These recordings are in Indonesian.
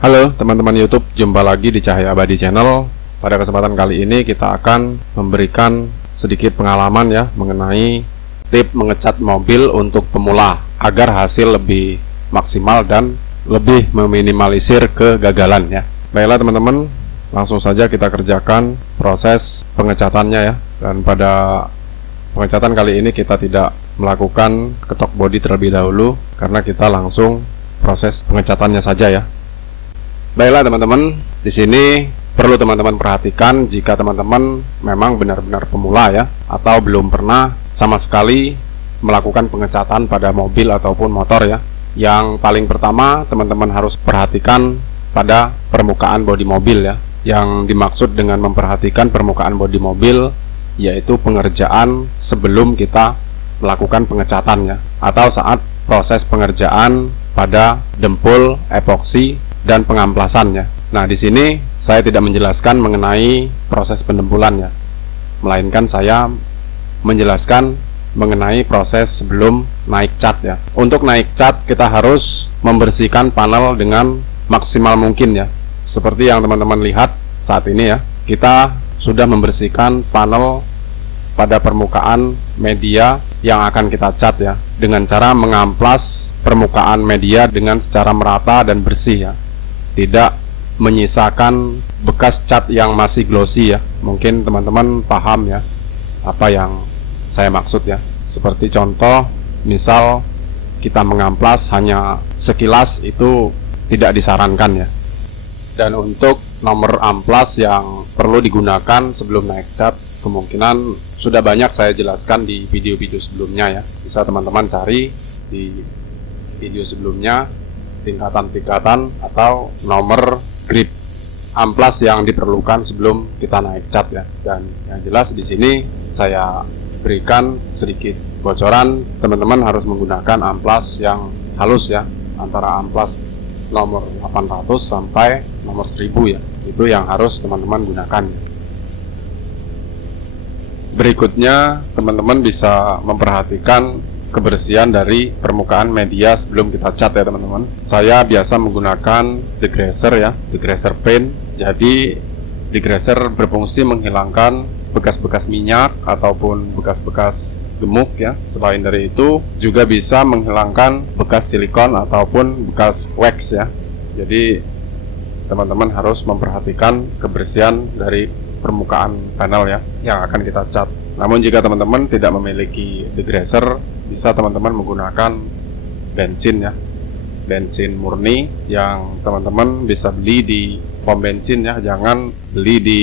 Halo teman-teman YouTube, jumpa lagi di Cahaya Abadi Channel. Pada kesempatan kali ini kita akan memberikan sedikit pengalaman ya mengenai tip mengecat mobil untuk pemula agar hasil lebih maksimal dan lebih meminimalisir kegagalan ya. Baiklah teman-teman, langsung saja kita kerjakan proses pengecatannya ya. Dan pada pengecatan kali ini kita tidak melakukan ketok bodi terlebih dahulu karena kita langsung proses pengecatannya saja ya. Baiklah teman-teman, di sini perlu teman-teman perhatikan jika teman-teman memang benar-benar pemula ya, atau belum pernah sama sekali melakukan pengecatan pada mobil ataupun motor ya. Yang paling pertama teman-teman harus perhatikan pada permukaan bodi mobil ya. Yang dimaksud dengan memperhatikan permukaan bodi mobil yaitu pengerjaan sebelum kita melakukan pengecatan ya, atau saat proses pengerjaan pada dempul, epoksi dan pengamplasannya. Nah, di sini saya tidak menjelaskan mengenai proses pendempulannya, melainkan saya menjelaskan mengenai proses sebelum naik cat ya. Untuk naik cat kita harus membersihkan panel dengan maksimal mungkin ya. Seperti yang teman-teman lihat saat ini ya, kita sudah membersihkan panel pada permukaan media yang akan kita cat ya, dengan cara mengamplas permukaan media dengan secara merata dan bersih ya, tidak menyisakan bekas cat yang masih glossy ya. Mungkin teman-teman paham ya apa yang saya maksud ya. Seperti contoh, misal kita mengamplas hanya sekilas, itu tidak disarankan ya. Dan untuk nomor amplas yang perlu digunakan sebelum naik cat, kemungkinan sudah banyak saya jelaskan di video-video sebelumnya ya. Bisa teman-teman cari di video sebelumnya, tingkatan-tingkatan atau nomor grip amplas yang diperlukan sebelum kita naik cat ya. Dan yang jelas di sini saya berikan sedikit bocoran, teman-teman harus menggunakan amplas yang halus ya, antara amplas nomor 800 sampai nomor 1000 ya. Itu yang harus teman-teman gunakan. Berikutnya teman-teman bisa memperhatikan kebersihan dari permukaan media sebelum kita cat ya teman-teman. Saya biasa menggunakan degreaser ya, degreaser paint. Jadi degreaser berfungsi menghilangkan bekas-bekas minyak ataupun bekas-bekas gemuk ya. Selain dari itu juga bisa menghilangkan bekas silikon ataupun bekas wax ya. Jadi teman-teman harus memperhatikan kebersihan dari permukaan panel ya yang akan kita cat. Namun jika teman-teman tidak memiliki degreaser, bisa teman-teman menggunakan bensin ya, bensin murni yang teman-teman bisa beli di pom bensin ya. Jangan beli di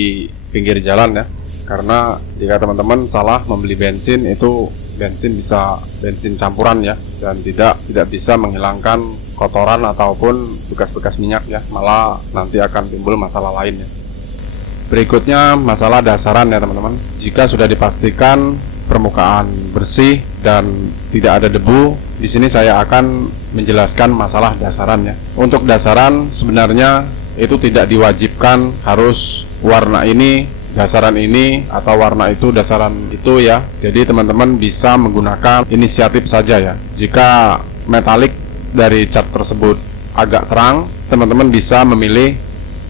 pinggir jalan ya, karena jika teman-teman salah membeli bensin, itu bensin bisa bensin campuran ya, dan tidak bisa menghilangkan kotoran ataupun bekas-bekas minyak ya, malah nanti akan timbul masalah lain ya. Berikutnya masalah dasaran ya teman-teman. Jika sudah dipastikan permukaan bersih dan tidak ada debu, di sini saya akan menjelaskan masalah dasaran ya. Untuk dasaran sebenarnya itu tidak diwajibkan harus warna ini, dasaran ini, atau warna itu, dasaran itu ya. Jadi teman-teman bisa menggunakan inisiatif saja ya. Jika metalik dari cat tersebut agak terang, teman-teman bisa memilih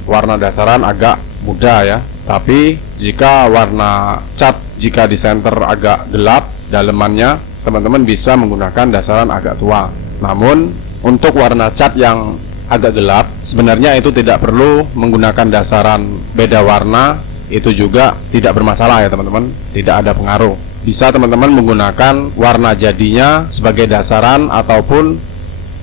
warna dasaran agak muda ya. Tapi jika warna cat, jika di center agak gelap dalemannya, teman-teman bisa menggunakan dasaran agak tua. Namun untuk warna cat yang agak gelap, sebenarnya itu tidak perlu menggunakan dasaran beda warna. Itu juga tidak bermasalah ya teman-teman, tidak ada pengaruh. Bisa teman-teman menggunakan warna jadinya sebagai dasaran, ataupun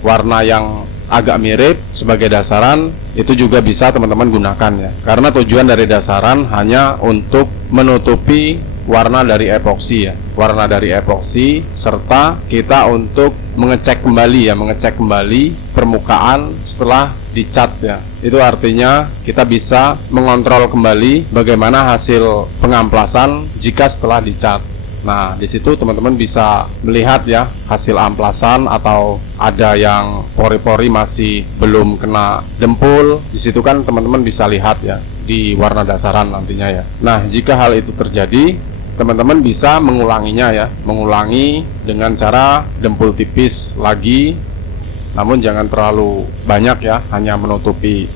warna yang agak mirip sebagai dasaran, itu juga bisa teman-teman gunakan ya. Karena tujuan dari dasaran hanya untuk menutupi warna dari epoksi ya, warna dari epoksi, serta kita untuk mengecek kembali ya, mengecek kembali permukaan setelah dicat ya. Itu artinya kita bisa mengontrol kembali bagaimana hasil pengamplasan jika setelah dicat. Nah, di situ teman-teman bisa melihat ya hasil amplasan, atau ada yang pori-pori masih belum kena dempul. Di situ kan teman-teman bisa lihat ya di warna dasaran nantinya ya. Nah, jika hal itu terjadi, teman-teman bisa mengulanginya ya, mengulangi dengan cara dempul tipis lagi namun jangan terlalu banyak ya, hanya menutupi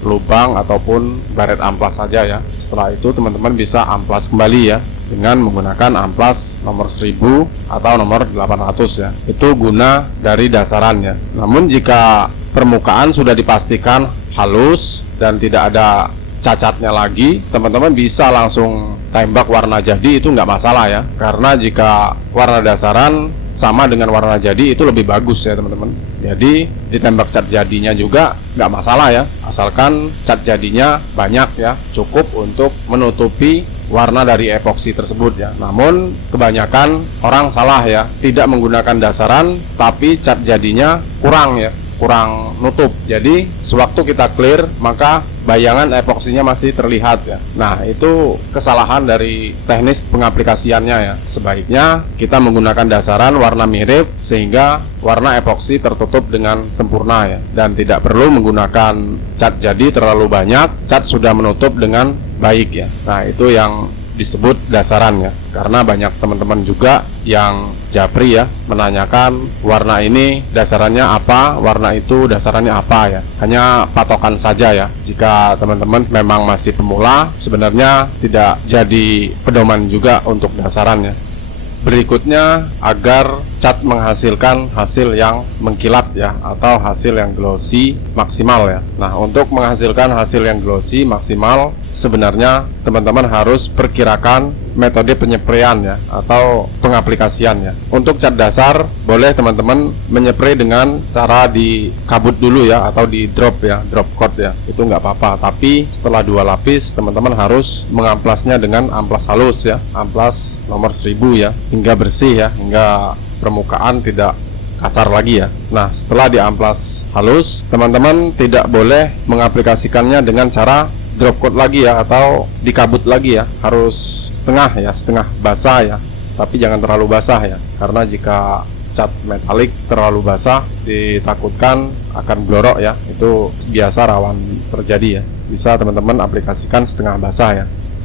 lubang ataupun baret amplas saja ya. Setelah itu teman-teman bisa amplas kembali ya dengan menggunakan amplas nomor 1000 atau nomor 800 ya. Itu guna dari dasarannya. Namun jika permukaan sudah dipastikan halus dan tidak ada cacatnya lagi, teman-teman bisa langsung tembak warna jadi, itu nggak masalah ya. Karena jika warna dasaran sama dengan warna jadi itu lebih bagus ya teman-teman. Jadi ditembak cat jadinya juga nggak masalah ya, asalkan cat jadinya banyak ya, cukup untuk menutupi warna dari epoksi tersebut ya. Namun kebanyakan orang salah ya, tidak menggunakan dasaran tapi cat jadinya kurang ya, kurang nutup. Jadi sewaktu kita clear maka bayangan epoksinya masih terlihat ya. Nah, itu kesalahan dari teknis pengaplikasiannya ya. Sebaiknya kita menggunakan dasaran warna mirip sehingga warna epoksi tertutup dengan sempurna ya, dan tidak perlu menggunakan cat jadi terlalu banyak, cat sudah menutup dengan baik ya. Nah, itu yang disebut dasaran ya. Karena banyak teman-teman juga yang japri ya, menanyakan warna ini dasarannya apa, warna itu dasarannya apa ya. Hanya patokan saja ya. Jika teman-teman memang masih pemula, sebenarnya tidak jadi pedoman juga untuk dasarannya. Berikutnya, agar cat menghasilkan hasil yang mengkilap ya, atau hasil yang glossy maksimal ya. Nah, untuk menghasilkan hasil yang glossy maksimal, sebenarnya teman-teman harus perkirakan metode penyepraian ya, atau pengaplikasiannya. Untuk cat dasar, boleh teman-teman menyepray dengan cara dikabut dulu ya, atau di drop ya, drop coat ya, itu nggak apa-apa. Tapi setelah 2 lapis, teman-teman harus mengamplasnya dengan amplas halus ya, amplas nomor 1000 ya, hingga bersih ya, hingga permukaan tidak kasar lagi ya. Nah, setelah diamplas halus, teman-teman tidak boleh mengaplikasikannya dengan cara drop coat lagi ya, atau dikabut lagi ya. Harus setengah ya, setengah basah ya, tapi jangan terlalu basah ya, karena jika cat metalik terlalu basah ditakutkan akan blorok ya. Itu biasa rawan terjadi ya. Bisa teman-teman aplikasikan setengah basah ya,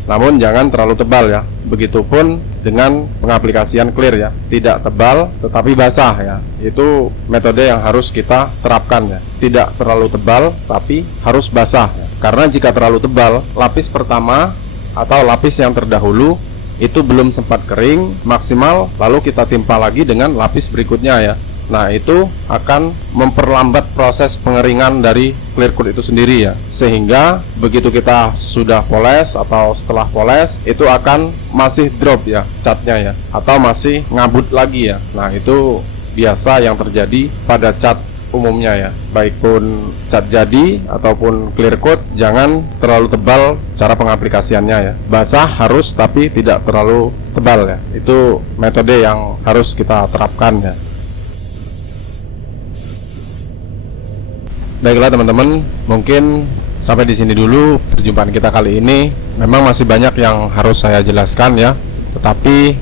namun jangan terlalu tebal ya. Begitupun dengan pengaplikasian clear ya, tidak tebal tetapi basah ya. Itu metode yang harus kita terapkan ya. Tidak terlalu tebal tapi harus basah ya. Karena jika terlalu tebal, lapis pertama atau lapis yang terdahulu itu belum sempat kering maksimal, lalu kita timpa lagi dengan lapis berikutnya ya. Nah, itu akan memperlambat proses pengeringan dari clear coat itu sendiri ya. Sehingga begitu kita sudah poles atau setelah poles, itu akan masih drop ya catnya ya, atau masih ngabut lagi ya. Nah, itu biasa yang terjadi pada cat umumnya ya. Baik pun cat jadi ataupun clear coat, jangan terlalu tebal cara pengaplikasiannya ya. Basah harus tapi tidak terlalu tebal ya. Itu metode yang harus kita terapkan ya. Baiklah teman-teman, mungkin sampai di sini dulu perjumpaan kita kali ini. Memang masih banyak yang harus saya jelaskan ya, tetapi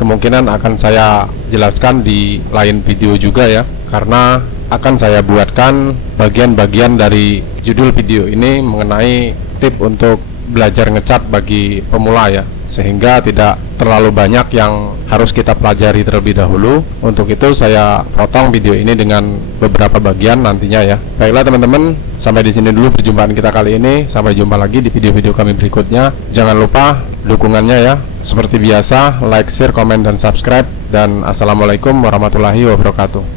kemungkinan akan saya jelaskan di lain video juga ya, karena akan saya buatkan bagian-bagian dari judul video ini mengenai tip untuk belajar ngecat bagi pemula ya, sehingga tidak terlalu banyak yang harus kita pelajari terlebih dahulu. Untuk itu saya potong video ini dengan beberapa bagian nantinya ya. Baiklah teman-teman, sampai di sini dulu perjumpaan kita kali ini. Sampai jumpa lagi di video-video kami berikutnya. Jangan lupa dukungannya ya. Seperti biasa, like, share, komen, dan subscribe. Dan assalamualaikum warahmatullahi wabarakatuh.